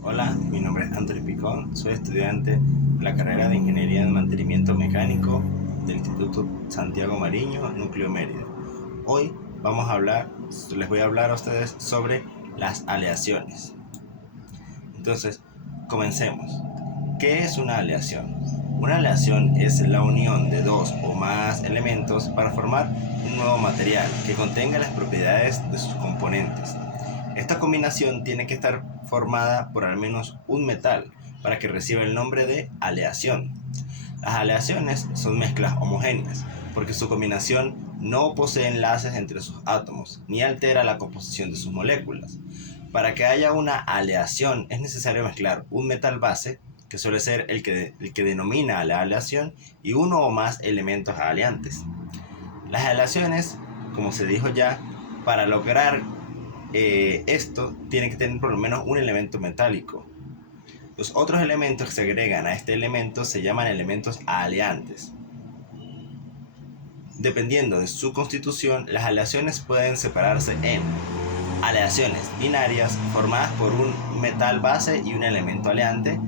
Hola, mi nombre es Andrés Picón, soy estudiante de la carrera de Ingeniería en Mantenimiento Mecánico del Instituto Santiago Mariño, Núcleo Mérida. Hoy les voy a hablar a ustedes sobre las aleaciones. Entonces, comencemos. ¿Qué es una aleación? Una aleación es la unión de dos o más elementos para formar un nuevo material que contenga las propiedades de sus componentes. Esta combinación tiene que estar formada por al menos un metal para que reciba el nombre de aleación. Las aleaciones son mezclas homogéneas porque su combinación no posee enlaces entre sus átomos ni altera la composición de sus moléculas. Para que haya una aleación es necesario mezclar un metal base, que suele ser el que denomina la aleación, y uno o más elementos aleantes. Las aleaciones, como se dijo ya, para lograr esto tiene que tener por lo menos un elemento metálico. Los otros elementos que se agregan a este elemento se llaman elementos aleantes. Dependiendo de su constitución, las aleaciones pueden separarse en aleaciones binarias formadas por un metal base y un elemento aleante,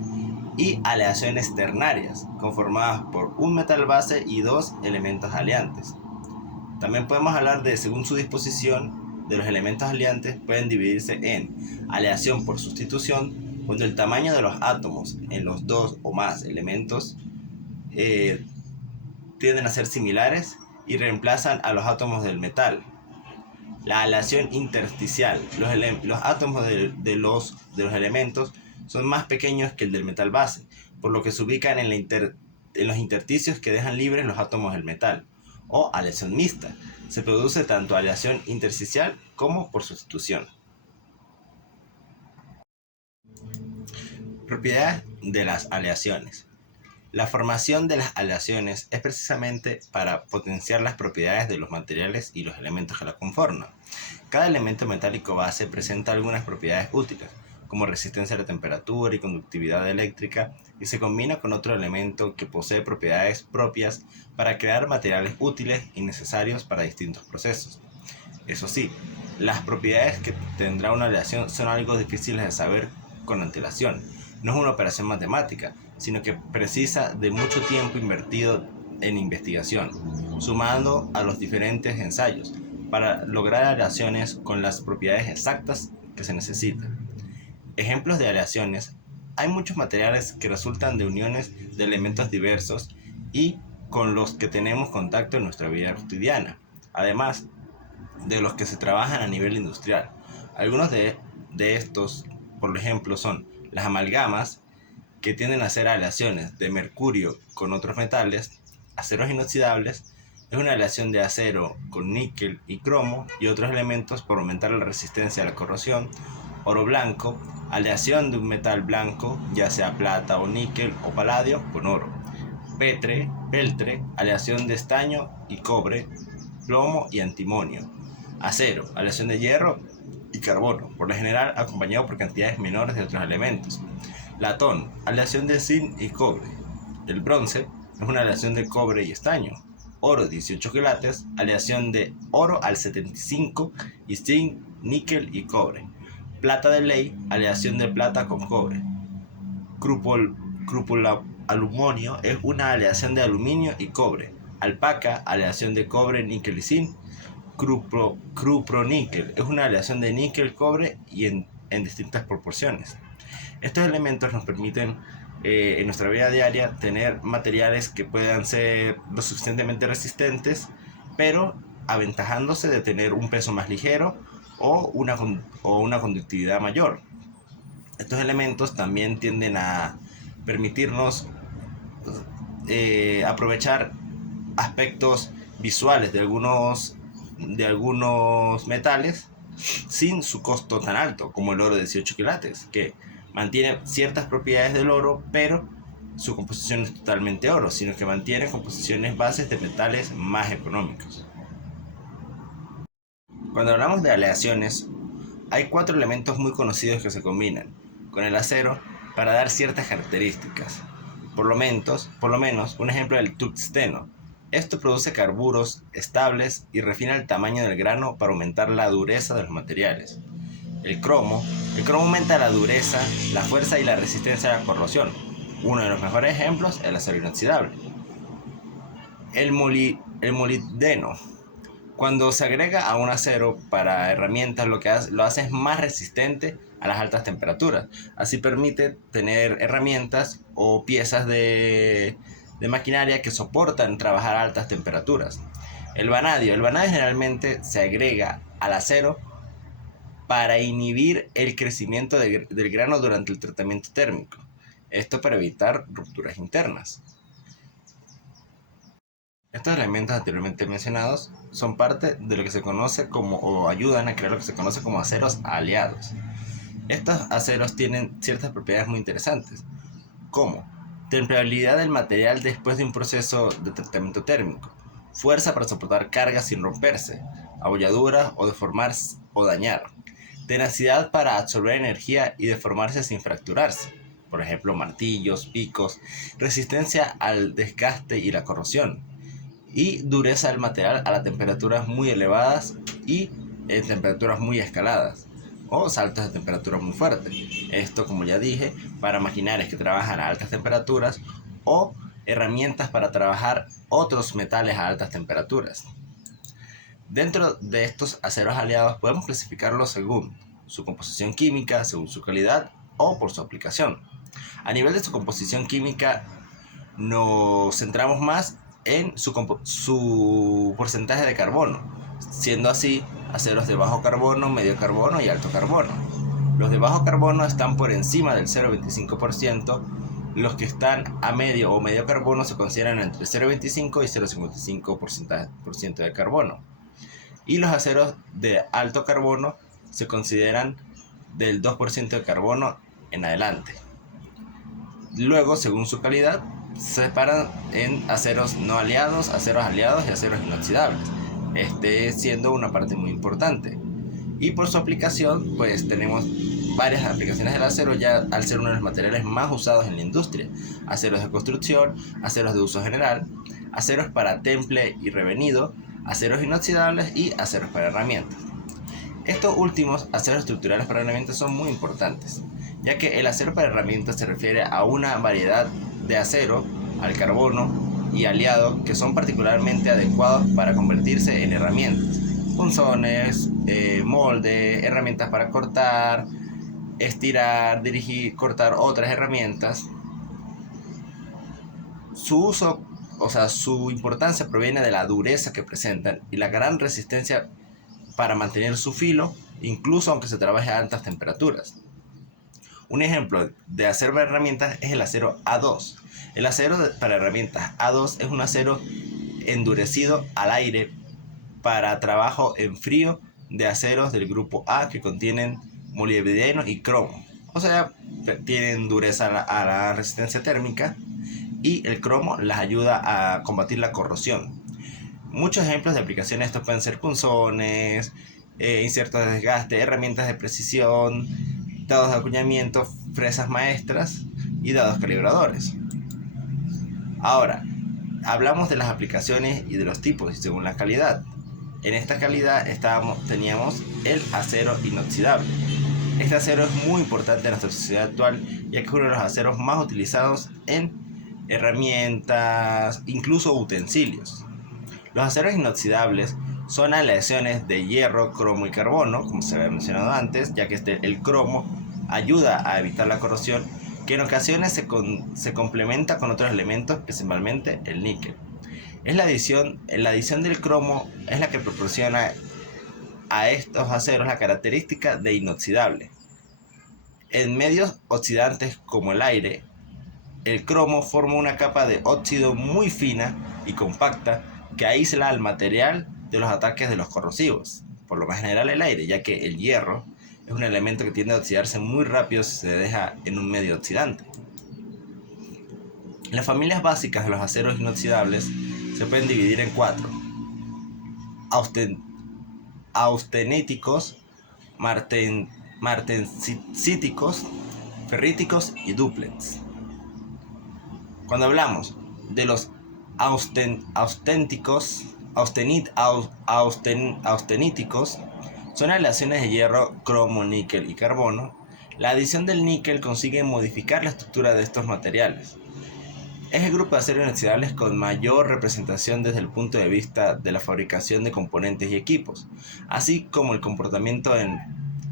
y aleaciones ternarias conformadas por un metal base y dos elementos aleantes. También podemos hablar de, según su disposición, de los elementos aleantes pueden dividirse en aleación por sustitución, cuando el tamaño de los átomos en los dos o más elementos tienden a ser similares y reemplazan a los átomos del metal. La aleación intersticial, los átomos de los elementos son más pequeños que el del metal base, por lo que se ubican en los intersticios que dejan libres los átomos del metal. O aleación mixta, se produce tanto aleación intersticial como por sustitución. Propiedades de las aleaciones. La formación de las aleaciones es precisamente para potenciar las propiedades de los materiales y los elementos que la conforman. Cada elemento metálico base presenta algunas propiedades útiles, como resistencia a la temperatura y conductividad eléctrica, y se combina con otro elemento que posee propiedades propias para crear materiales útiles y necesarios para distintos procesos. Eso sí, las propiedades que tendrá una aleación son algo difíciles de saber con antelación. No es una operación matemática, sino que precisa de mucho tiempo invertido en investigación, sumando a los diferentes ensayos, para lograr aleaciones con las propiedades exactas que se necesitan. Ejemplos de aleaciones: hay muchos materiales que resultan de uniones de elementos diversos y con los que tenemos contacto en nuestra vida cotidiana, además de los que se trabajan a nivel industrial. Algunos de estos, por ejemplo, son las amalgamas, que tienden a hacer aleaciones de mercurio con otros metales. Aceros inoxidables es una aleación de acero con níquel y cromo y otros elementos por aumentar la resistencia a la corrosión. Oro blanco, aleación de un metal blanco, ya sea plata o níquel o paladio, con oro. Peltre, aleación de estaño y cobre, plomo y antimonio. Acero, aleación de hierro y carbono, por lo general acompañado por cantidades menores de otros elementos. Latón, aleación de zinc y cobre. El bronce es una aleación de cobre y estaño. Oro 18 quilates, aleación de oro al 75 y zinc, níquel y cobre. Plata de ley, aleación de plata con cobre. Aluminio es una aleación de aluminio y cobre. Alpaca, aleación de cobre, níquel y zinc. Cuproníquel es una aleación de níquel, cobre y en distintas proporciones. Estos elementos nos permiten en nuestra vida diaria tener materiales que puedan ser lo suficientemente resistentes, pero aventajándose de tener un peso más ligero o una conductividad mayor. Estos elementos también tienden a permitirnos aprovechar aspectos visuales de algunos metales sin su costo tan alto, como el oro de 18 quilates, que mantiene ciertas propiedades del oro, pero su composición no es totalmente oro, sino que mantiene composiciones bases de metales más económicos. Cuando hablamos de aleaciones, hay cuatro elementos muy conocidos que se combinan con el acero para dar ciertas características. Por lo menos un ejemplo del tungsteno. Esto produce carburos estables y refina el tamaño del grano para aumentar la dureza de los materiales. El cromo. El cromo aumenta la dureza, la fuerza y la resistencia a la corrosión. Uno de los mejores ejemplos es el acero inoxidable. El molibdeno. Cuando se agrega a un acero para herramientas, lo hace es más resistente a las altas temperaturas. Así permite tener herramientas o piezas de maquinaria que soportan trabajar a altas temperaturas. El vanadio. El vanadio generalmente se agrega al acero para inhibir el crecimiento del grano durante el tratamiento térmico. Esto para evitar rupturas internas. Estos elementos anteriormente mencionados son parte de lo que se conoce como, o ayudan a crear lo que se conoce como aceros aliados. Estos aceros tienen ciertas propiedades muy interesantes, como temperabilidad del material después de un proceso de tratamiento térmico, fuerza para soportar cargas sin romperse, abolladuras o deformarse o dañar, tenacidad para absorber energía y deformarse sin fracturarse, por ejemplo martillos, picos, resistencia al desgaste y la corrosión, y dureza del material a las temperaturas muy elevadas y en temperaturas muy escaladas o saltos de temperatura muy fuertes. Esto, como ya dije, para maquinarias que trabajan a altas temperaturas o herramientas para trabajar otros metales a altas temperaturas. Dentro de estos aceros aliados podemos clasificarlos según su composición química, según su calidad o por su aplicación. A nivel de su composición química nos centramos más en su porcentaje de carbono, siendo así aceros de bajo carbono, medio carbono y alto carbono. Los de bajo carbono están por encima del 0,25%, los que están a medio o medio carbono se consideran entre 0,25 y 0,55% de carbono. Y los aceros de alto carbono se consideran del 2% de carbono en adelante. Luego, según su calidad, se separan en aceros no aliados, aceros aliados y aceros inoxidables, este siendo una parte muy importante. Y por su aplicación, pues tenemos varias aplicaciones del acero, ya al ser uno de los materiales más usados en la industria: aceros de construcción, aceros de uso general, aceros para temple y revenido, aceros inoxidables y aceros para herramientas. Estos últimos, aceros estructurales para herramientas, son muy importantes, ya que el acero para herramientas se refiere a una variedad de acero, al carbono y aliado que son particularmente adecuados para convertirse en herramientas. Punzones, molde, herramientas para cortar, estirar, dirigir, cortar otras herramientas. Su uso, su importancia proviene de la dureza que presentan y la gran resistencia para mantener su filo, incluso aunque se trabaje a altas temperaturas. Un ejemplo de acero para herramientas es el acero A2. El acero para herramientas A2 es un acero endurecido al aire para trabajo en frío de aceros del grupo A que contienen molibdeno y cromo. O sea, tienen dureza a la resistencia térmica, y el cromo las ayuda a combatir la corrosión. Muchos ejemplos de aplicaciones de estos pueden ser punzones, insertos de desgaste, herramientas de precisión, dados de acuñamiento, fresas maestras y dados calibradores. Ahora, hablamos de las aplicaciones y de los tipos y según la calidad. En esta calidad teníamos el acero inoxidable. Este acero es muy importante en nuestra sociedad actual, ya que es uno de los aceros más utilizados en herramientas, incluso utensilios. Los aceros inoxidables son aleaciones de hierro, cromo y carbono, como se había mencionado antes, ya que el cromo ayuda a evitar la corrosión, que en ocasiones se complementa con otros elementos, principalmente el níquel. La adición del cromo es la que proporciona a estos aceros la característica de inoxidable. En medios oxidantes como el aire, el cromo forma una capa de óxido muy fina y compacta que aísla al material de los ataques de los corrosivos, por lo más general el aire, ya que el hierro es un elemento que tiende a oxidarse muy rápido si se deja en un medio oxidante. Las familias básicas de los aceros inoxidables se pueden dividir en 4: austeníticos, martensíticos, ferríticos y dúplex. Cuando hablamos de los austeníticos, Son aleaciones de hierro, cromo, níquel y carbono. La adición del níquel consigue modificar la estructura de estos materiales. Es el grupo de aceros inoxidables con mayor representación desde el punto de vista de la fabricación de componentes y equipos, así como el comportamiento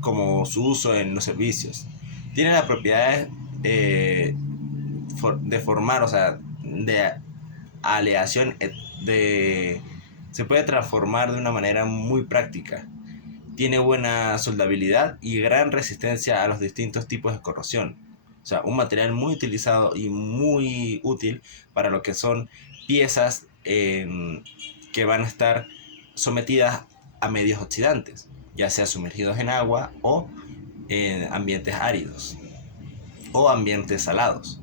como su uso en los servicios. Tiene la propiedad de formar, o sea, de aleación, se puede transformar de una manera muy práctica. Tiene buena soldabilidad y gran resistencia a los distintos tipos de corrosión. O sea, un material muy utilizado y muy útil para lo que son piezas que van a estar sometidas a medios oxidantes, ya sea sumergidos en agua o en ambientes áridos o ambientes salados.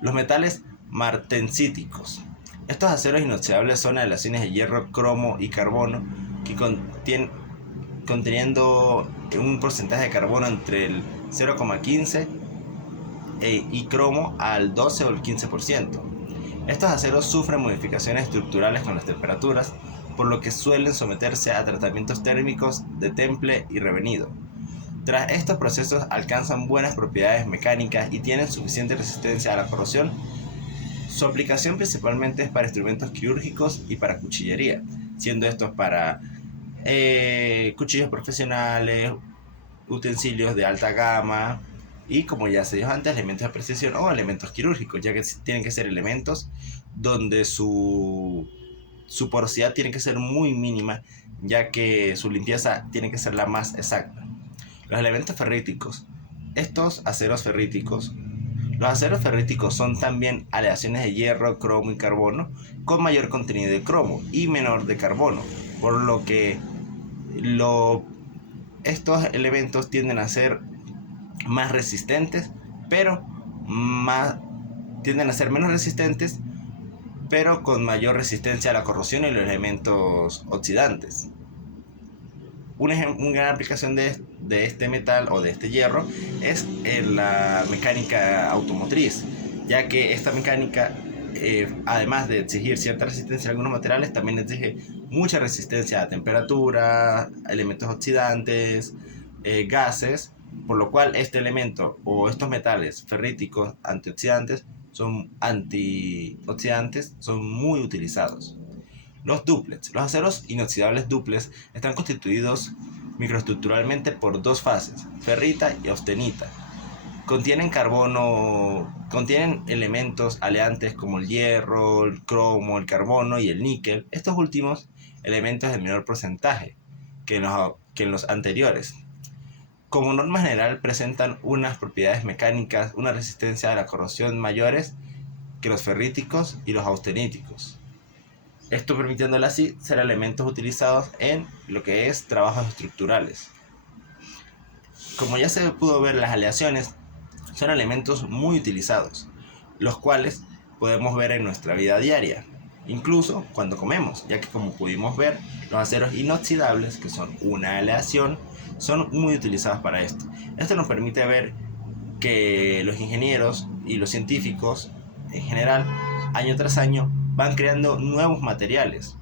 Los metales martensíticos. Estos aceros inoxidables son aleaciones de hierro, cromo y carbono que conteniendo un porcentaje de carbono entre el 0,15 y cromo al 12 o el 15%. Estos aceros sufren modificaciones estructurales con las temperaturas, por lo que suelen someterse a tratamientos térmicos de temple y revenido. Tras estos procesos alcanzan buenas propiedades mecánicas y tienen suficiente resistencia a la corrosión. Su aplicación principalmente es para instrumentos quirúrgicos y para cuchillería, siendo estos para cuchillos profesionales, utensilios de alta gama y, como ya se dijo antes, elementos de precisión o elementos quirúrgicos, ya que tienen que ser elementos donde su porosidad tiene que ser muy mínima, ya que su limpieza tiene que ser la más exacta. Los elementos ferríticos. Los aceros ferríticos son también aleaciones de hierro, cromo y carbono con mayor contenido de cromo y menor de carbono, por lo que estos elementos tienden a ser más resistentes, tienden a ser menos resistentes, pero con mayor resistencia a la corrosión y los elementos oxidantes. Una gran aplicación de este metal o de este hierro es en la mecánica automotriz, ya que esta mecánica, además de exigir cierta resistencia a algunos materiales, también exige mucha resistencia a temperatura, elementos oxidantes, gases, por lo cual este elemento o estos metales ferríticos antioxidantes son muy utilizados. Los duplets. Los aceros inoxidables duples están constituidos microestructuralmente por dos fases, ferrita y austenita. Contienen elementos aleantes como el hierro, el cromo, el carbono y el níquel. Estos últimos elementos de menor porcentaje que en los anteriores. Como norma general presentan unas propiedades mecánicas, una resistencia a la corrosión mayores que los ferríticos y los austeníticos. Esto permitiéndole así ser elementos utilizados en lo que es trabajos estructurales. Como ya se pudo ver, las aleaciones son elementos muy utilizados, los cuales podemos ver en nuestra vida diaria, incluso cuando comemos, ya que, como pudimos ver, los aceros inoxidables, que son una aleación, son muy utilizados para esto. Esto nos permite ver que los ingenieros y los científicos en general, año tras año, van creando nuevos materiales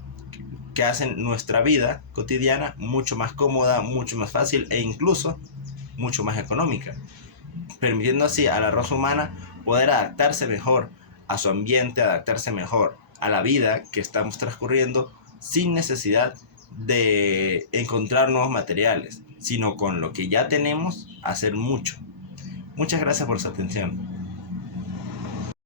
que hacen nuestra vida cotidiana mucho más cómoda, mucho más fácil e incluso mucho más económica, permitiendo así a la raza humana poder adaptarse mejor a su ambiente, adaptarse mejor a la vida que estamos transcurriendo sin necesidad de encontrar nuevos materiales, sino con lo que ya tenemos hacer mucho. Muchas gracias por su atención.